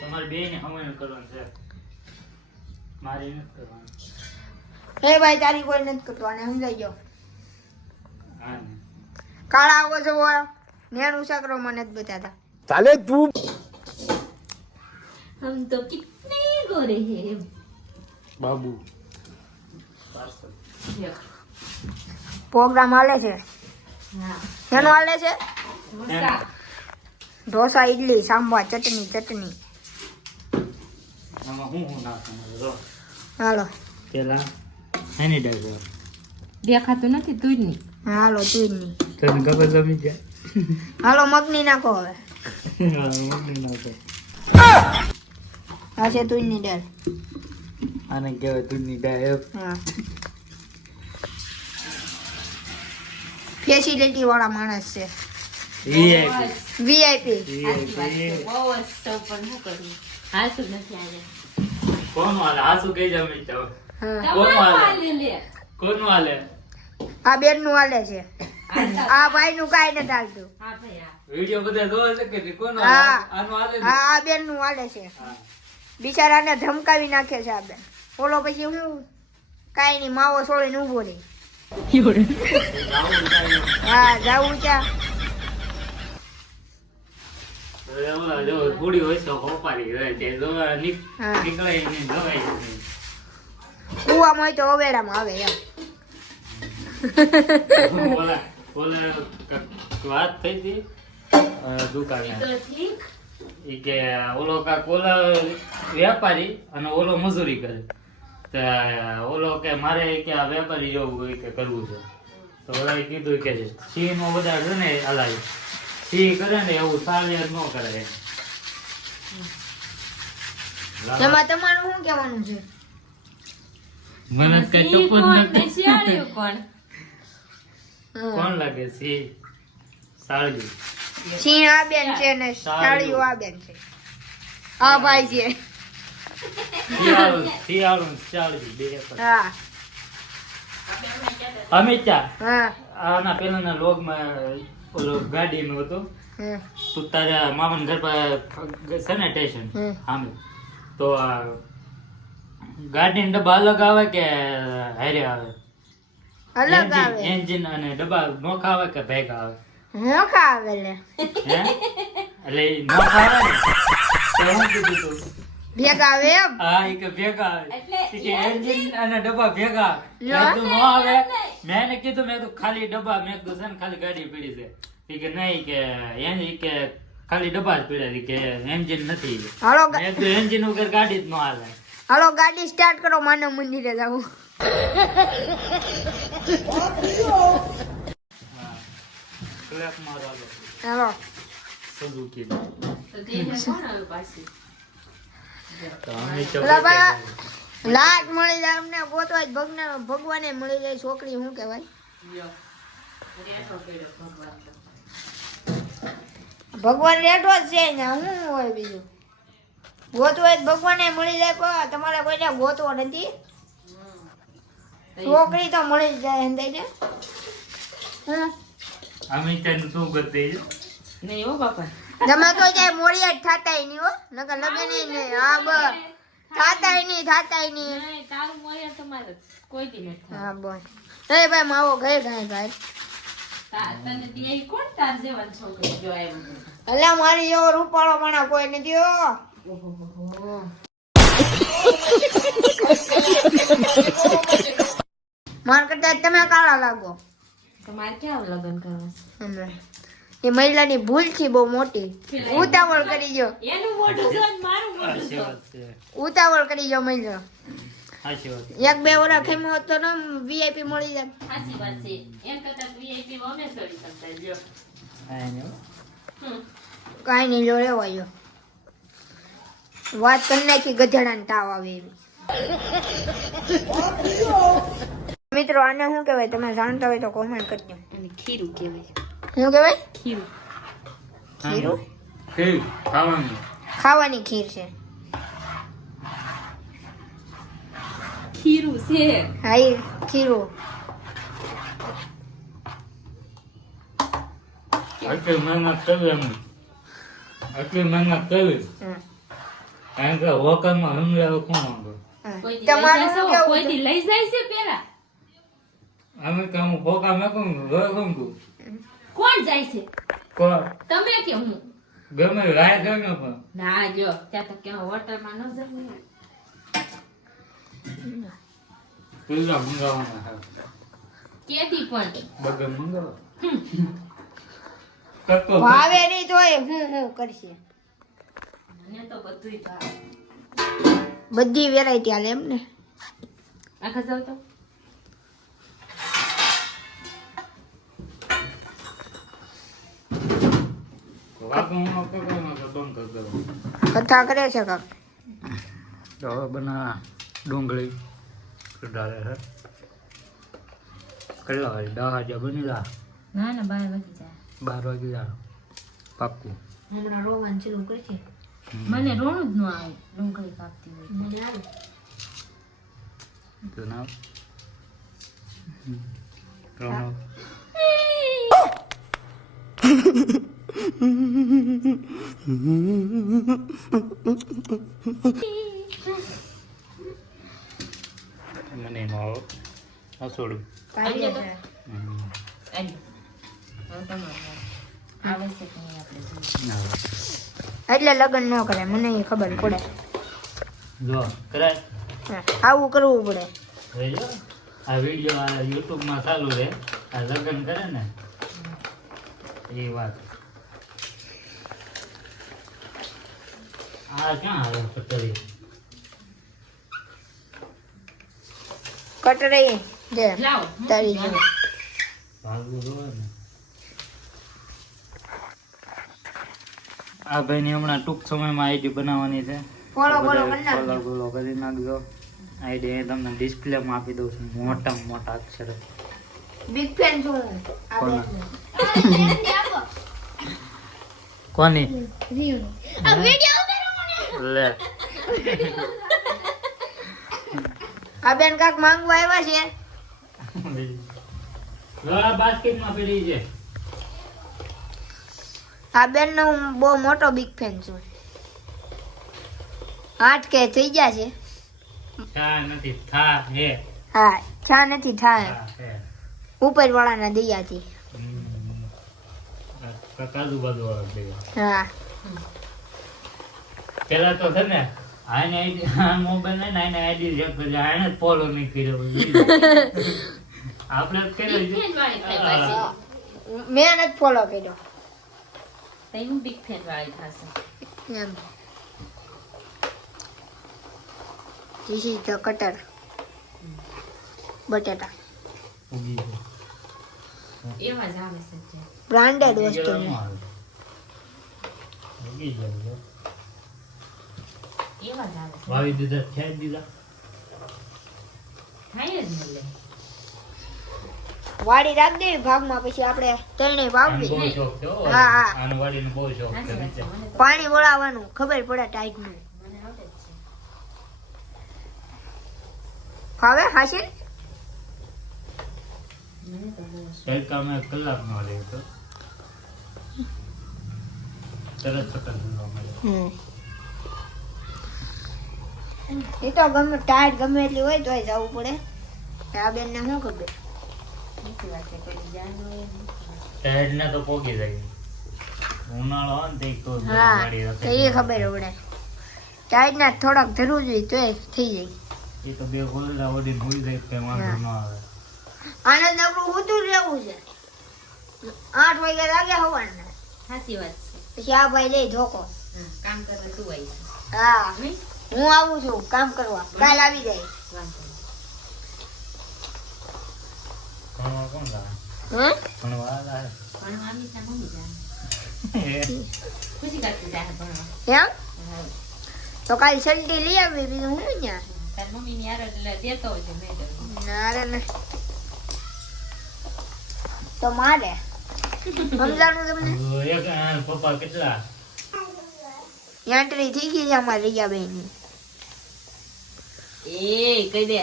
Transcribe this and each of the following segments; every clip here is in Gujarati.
તમારે બે ને હમણાં કરવાનું છે, મારી નથી કરવાનું. હે ભાઈ તારી કોઈ નથી કરવાની, સમજાઈ ગયો. હા કાળા આવો છો નેનું સાકરો મને જ બતાતા. ચાલે તું हम तो कितने गोरे हैं બાબુ. પ્રોગ્રામ હાલે છે. हाँ એનો હાલે છે मसा ઢોસા, ઈડલી, સાંભાર, ચટણી. આમાં હું નાખવાનું જો હાલો પેલા સેનિટાઈઝર. દેખાતું નથી તું જ નહીં. હાલો તું નહીં. તને ખબર જમી જાય. હાલો મગની નાખો હવે. આ છે તુંની દાળ. આને કહેવાય દૂધની ડાયબ. હા ફેસિલિટી વાળા માણસ છે, વીઆઈપી. બહુ જ તો પણ શું કરવું, હાસું નથી આજે. કોણ વાલે હાસુ કઈ જમી જાવ. હા કોણ તમારે વાલે? હાલે લે. કોણ વાલે? આ બેન નું હાલે છે, આ ભાઈ નું કઈ નથી હાલતું. હા ભાઈ હા. વિડિયો બધા જોવે છે કે કોણ હા. વાલે? આનું હાલે છે? આ બેન નું હાલે છે. હા. બિચારાને ધમકાવી નાખે છે આ બેન. ઓલો પછી હું કાઈ નહીં માવો છોડીને ઉભો રહી. હા જાવું ચા. ઓલા જો થોડી હોય તો હોપારી રહે તે જો હા. નીકળે નહીં જવાય નહીં. કુવામાં હોય તો અવેડામાં આવે એમ. ઓલા વાત થઈ હતી દુકાને તો ઠીક. ઈ કે ઓલો કાક ઓલા વેપારી અને ઓલો મજૂરી કરે. તો ઓલો કે મારે કે આ વેપારી જેવું હોય કે કરવું છે. તો ઓલાએ કીધું કે સિંહ નો બધા છે ને હલાય સિંહ કરે ને એવું સારી ન કરે એમ. એમાં તમારું શું કહેવાનું છે? મને કઈ સિંહ ટપું કોણ ને નથી. શિયાળિયું કોણ? કોણ લાગે સિંહ? સાળજી. સિંહ આ બેન છે ને સાળીઓ આ બેન છે. આ ભાઈ છે. શિયાળું સાળજી બે પણ. હા અમિતા હા આના પેલાના લોગમાં ઓલો ગાડીનું હતું. હમ. તું તારા મામાના ઘર પર છે ને સ્ટેશન હમ. સામે તો ગાડીના ડબ્બા અલગ આવે કે હારે આવે? અલગ આવે. એન્જિન અને ડબ્બા નોખા આવે કે ભેગા આવે? નોખા આવે લે. હે એટલે ઈ નોખા આવે ને તો હું કીધું તું ભેગા આવે એમ. હા ઈ કે ભેગા આવે. એટલે ઈ કે એન્જિન અને ડબ્બા ભેગા આવે. લો. મેં કીધું નો આવે. મેં એને કીધું મેં કીધું ખાલી ડબ્બા મેં કીધું છે ને ખાલી ગાડી પડી છે. ઈ કે નહીં કે ઈ કે ખાલી ડબ્બા જ પડ્યા છે કે એન્જિન નથી. હાલો મેં કીધું એન્જિન વગર ગાડી જ ન હાલે. હાલો ગાડી સ્ટાર્ટ કરો, માનવ મંદિરે જાવું. ક્લેપ મારો હાલો. હાલો સુઝુકી. તો તેને કોણ આવે પાછી? તો અમે તો ઓલા બા લાટ મળી જાય અમને ગોતવા જ ભગવાને મળી જાય છોકરી. શું કહેવાય? લ્યો. રેઠો કર્યો ભગવાન તો. ભગવાન રેઠો જ છે ને શું હોય બીજું? ગોતવા જ ભગવાને મળી જાય. તમારે કોઈને ગોતવો નથી. છોકરી તો મળી જ જાય ને. અમે તને શું કરતી નહીં હો બાપા. તમે તો જાય મોડિયા જ થાતાય નહીં હો, નકર લગે નહીં. હા બસ થાતાય નહીં. નહીં, તારું મળ્યા તમારે જ. કોઈ દી નથી થતું. હા બસ એ ભાઈ માવો ગયે ભાઈ. તને દિયાઈ કોણ તાર જેવા છોકરી જો આવ્યો? અલ્યા મારી એવો રૂપાળો પણ કોઈ નથી હો. ઓહો. માર કરતા તમે કાળા લાગો. તમારે ક્યાં લગ્ન કરવા છે? હમણાં એ મહિલાની ભૂલ છે બહુ મોટી. ઉતાવળ કરી જો. એનું મોઢું જો ને મારું મોઢું જો. ઉતાવળ કરી જો મહિલા. સાચી વાત. એક બે વર્ષ ખેમો હતો ને વીઆઈપી મળી જાય. સાચી વાત છે. એમ કરતા VIP અમે છોડી શકતા લ્યો. હમ. કાંઈ નહીં જો રેવાયો. વાત કરી નાખી ગધેડાને તાવ આવે એવી. મિત્રો આને શું કહેવાય? તમે જાણતા હોય તો કોમેન્ટ કરજો. અને ખીરું કહેવાય. શું કહેવાય? ખીરું. ખીરું? ખીર ખાવાનું. ખાવાની ખીર છે. ખીરું છે. હા એ ખીરું. આટલી મહેનત કરવી એમ આટલી મહેનત કરવી હમ. કારણ કે વોકરમાં હમણાં કોણ વાંધો કોઈ દી તમારું લઈ શું જાશો? કેવું કોઈ છે? દી લઈ જાય છે પેલા અમે કે હું ફોકા મેકું કહું કોણ જાય છે કોણ તમે કે હું ગમે રાય ગમે પણ ના જો ત્યાં તો કે હોટલમાં ન જાય પીઝા મંગાવવાના કેદી પણ બગર મંગાવો કક્કો ભાવે નહીં તોય હું કરશે મને તો બધુંય ભાવે બધી વેરાયટી આલે એમ ને આખા જાવ તો વાગવામાં કક્કોમાં તો બંધ કરી દો કથા કરે છે કાક તો હવે બના ડુંગળી ડાળે છે કેટલા વાગે 10 વાગે બની જા ના ના 12 વાગી જાય 12 વાગે જા પાક્કું હમણાં રોવાનું ચાલુ કરશે મને રોણું જ ન આવે ડુંગળી કાપતી હોય મને આવે તો ના રોનો મને નો હસોડું કાઢી તો. છે. આલી. હવે તમારે આવે છે કે નહીં આપણે જોઈએ. ના એટલે લગ્ન ન કરે મને એ ખબર પડે જો કરાય હા, આવું કરવું પડે હવે જો આ વિડીયો આ યુટ્યુબમાં ચાલુ રહે આ લગ્ન કરે ને એ વાત આ ક્યાં આવે પતરી કટરી જે લાવો તારી જો ભાગવું જોવે ને આ ભાઈની હમણાં ટૂંક સમયમાં આઈડી બનાવવાની છે ફોલો તો ફોલો બધાએ કરી નાખજો. ફોલો કરી નાખજો આઈડી અહીં તમને ડિસ્પ્લેમાં આપી દઉં છું મોટામાં મોટા અક્ષરે બિગ ફેન છું હું. આ કોના? બેનને. કોની રીયુની. લે આ બેન કાક માંગવા આવ્યા છે જો આ બાસ્કેટમાં પડી છે આ બેન નો હું બહુ મોટો બિગ ફેન છું 8K થઈ ગયા છે થા નથી થા હે હા ચા નથી થાય થા હે ઉપર વાળાના દયાથી કાજુ બાજુ વાળા ભેગા હા પેલા તો છે ને આને આઈડી આ મોબાઈલ ને આને આઈડી છે પછી આને જ ફોલો નહીં કર્યો આપણે જ કર્યો બિગ ફેન વાળી થાય છે. પાછી. મેં નથી ફોલો કર્યો તઈ હું બિગ ફેન વાળી થશે એમ This is the cutter. બટેટા ઉગી છે. એવા જ આવે છે તે. બ્રાન્ડેડ ઉગી વસ્તુ ગયેલા ન આવે. ઉગી જાય છે. એવા જ આવે છે વાવી દીધા ખેંચ દીધા થાય જ મળે વાડી રાખ દેવી ભાગમાં પછી આપણે ત્રણેય આનો વાવવી બહુ શોખ છે હો. હા, હા. આનો વાડીનો બહુ શોખ છે સાચી વાત નીચે. છે. મને તો પાણી વળાવવાનું ખબર પડે ટાઈટ નું મને આવડે જ છે હવે હાશે મને તો બહુ કંઈક અમે કલાકનો લે તો તરત પતંગ કરવા મળે. એ તો ગમે ટાઈટ ગમે એટલી હોય તોય જવું પડે આ બેન ને શું ખબર સાચી વાત છે કોઈ જાણ હોય નહીં. ટાયર ને તો પોગી જાય ઉનાળો હોય ને તો હા વાડી તો રાખે. એ ખબર પડે ટાઈટ ના થોડાક ધરવું જોઈએ તોય થઈ જાય એ તો બે ગોળડા ઓડીને હોઈ જાય કઈ વાંધો ન આવે આનંદ આપણું ઊંધું રહેવું છે 8 વાગે લાગ્યા હોવાના સાચી વાત છે પછી આ ભાઈ લઈ ધોકો હા, કામ કરવા તું આવી છે હા નહીં? હું આવું છું કામ કરવા કાલ આવી જાય વાંધો નહીં. ભણવા કોણ લાવે હે ભણવા આ લાવે. ભણવા આવી છે મમ્મી જાણે. ખુશી કાઢતી જાય ભણવા એમ હા. તો કાલ સલ્ટી લઈ આવી બીજું હું ત્યાં તાર મમ્મીની હારે એટલે દેતો હોય છે મેં ના રે ના તો મારે સમજાનું તમને એક આ પપ્પા કેટલા એન્ટ્રી થઈ ગઈ છે અમારી રીયાબેન ની એ કહી દે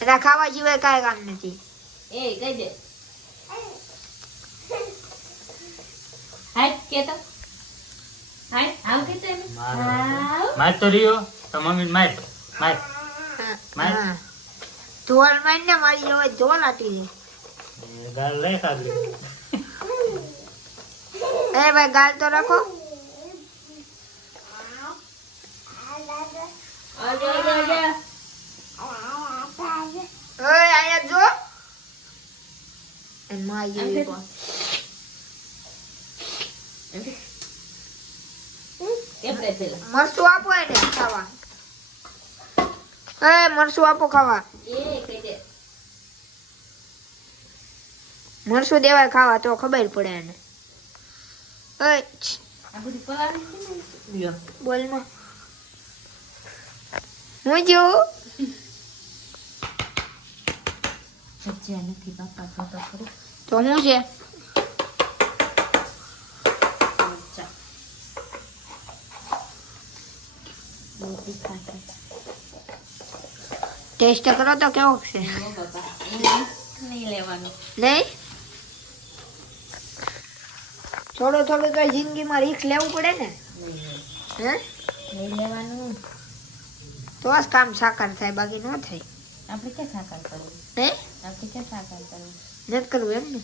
એના ખાવા સિવાય કાંઈ કામ નથી એ કહી દે હાય કે તો હાય આવ કે તો એમ આવ માર તો રહ્યો તો મમ્મી માર માર માર હા. ધોલ મારીને મારી જોડે ધોલ આટી દે. ગાલ લઈ ખાલી એ ભાઈ ગાલ તો રાખો. આજો આજો આજો ઓય આયા જો. એ માં આવી ગયો. કેપડે પેલા મરચું આપો એને ખાવા. એ મરચું આપો ખાવા. એ કહી દે મરચું દેવાય ખાવા તો ખબર પડે એને. ઓય આ બધી પલાળી છે ને બોલ માં. હું જો સચ્ચા નથી બાપા તો ખરું તો હું છે. સચ્ચા મોટી ખાતા ટેસ્ટ કરો તો કેવો છે. ઓ બાપા એ નહીં લેવાનું નહીં થોડું થોડું તો જિંદગીમાં રીસ્ક લેવું પડે ને. હે નહીં લેવાનું તો જ કામ સાકાર થાય બાકી ન થાય. આપણે ક્યાં સાકાર કરવું હે આપણે ક્યાં સાકાર કરવું નથી કરવું એમ ને.